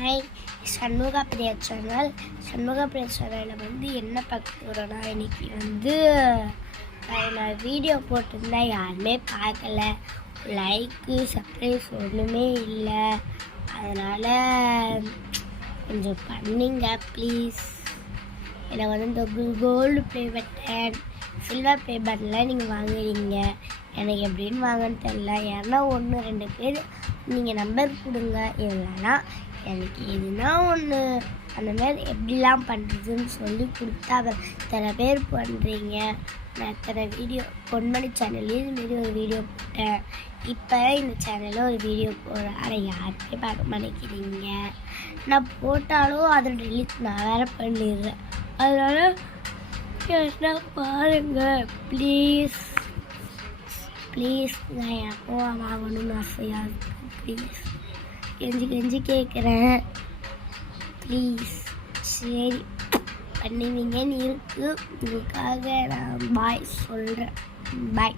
Hi, சண்முகா Priya channel. சண்முகா பிரியா சேனலில் என்ன பார்க்க போகிறோன்னா, இன்றைக்கி நான் வீடியோ போட்டிருந்தேன், யாருமே பார்க்கல, லைக்கு சப்ஸ்கிரைப் ஒன்றுமே இல்லை. அதனால் கொஞ்சம் பண்ணிங்க ப்ளீஸ். எனக்கு இந்த gold play button, silver play பட்டனில் நீங்கள் வாங்குறீங்க. எனக்கு எப்படின்னு வாங்கன்னு தெரில. யாருன்னா 1-2 பேர் நீங்கள் நம்பர் கொடுங்க. இல்லைன்னா எனக்கு எதுனா ஒன்று அந்த மாதிரி எப்படிலாம் பண்ணுறதுன்னு சொல்லி கொடுத்தா இத்தனை பேர் பண்ணுறீங்க. நான் இத்தனை வீடியோ பொன்மணி சேனல்லையும் இதுமாரி ஒரு வீடியோ போட்டேன். இப்போ இந்த சேனலில் ஒரு வீடியோ போடுறேன். ஆனால் யாருமே பார்க்க மாட்டேங்கிறீங்க. நான் போட்டாலும் அதை டெலிட் நான் வேறு பண்ணிடுறேன். அதனால் யாருன்னா பாருங்கள் ப்ளீஸ். நான் எனக்கும் வாங்கணும்னு ஆசையாக இருக்குது. ப்ளீஸ் கெஞ்சி கேட்குறேன் ப்ளீஸ். சரி பண்ணுவீங்கன்னு இருக்குது. உங்களுக்காக நான் பாய் சொல்கிறேன். பாய்.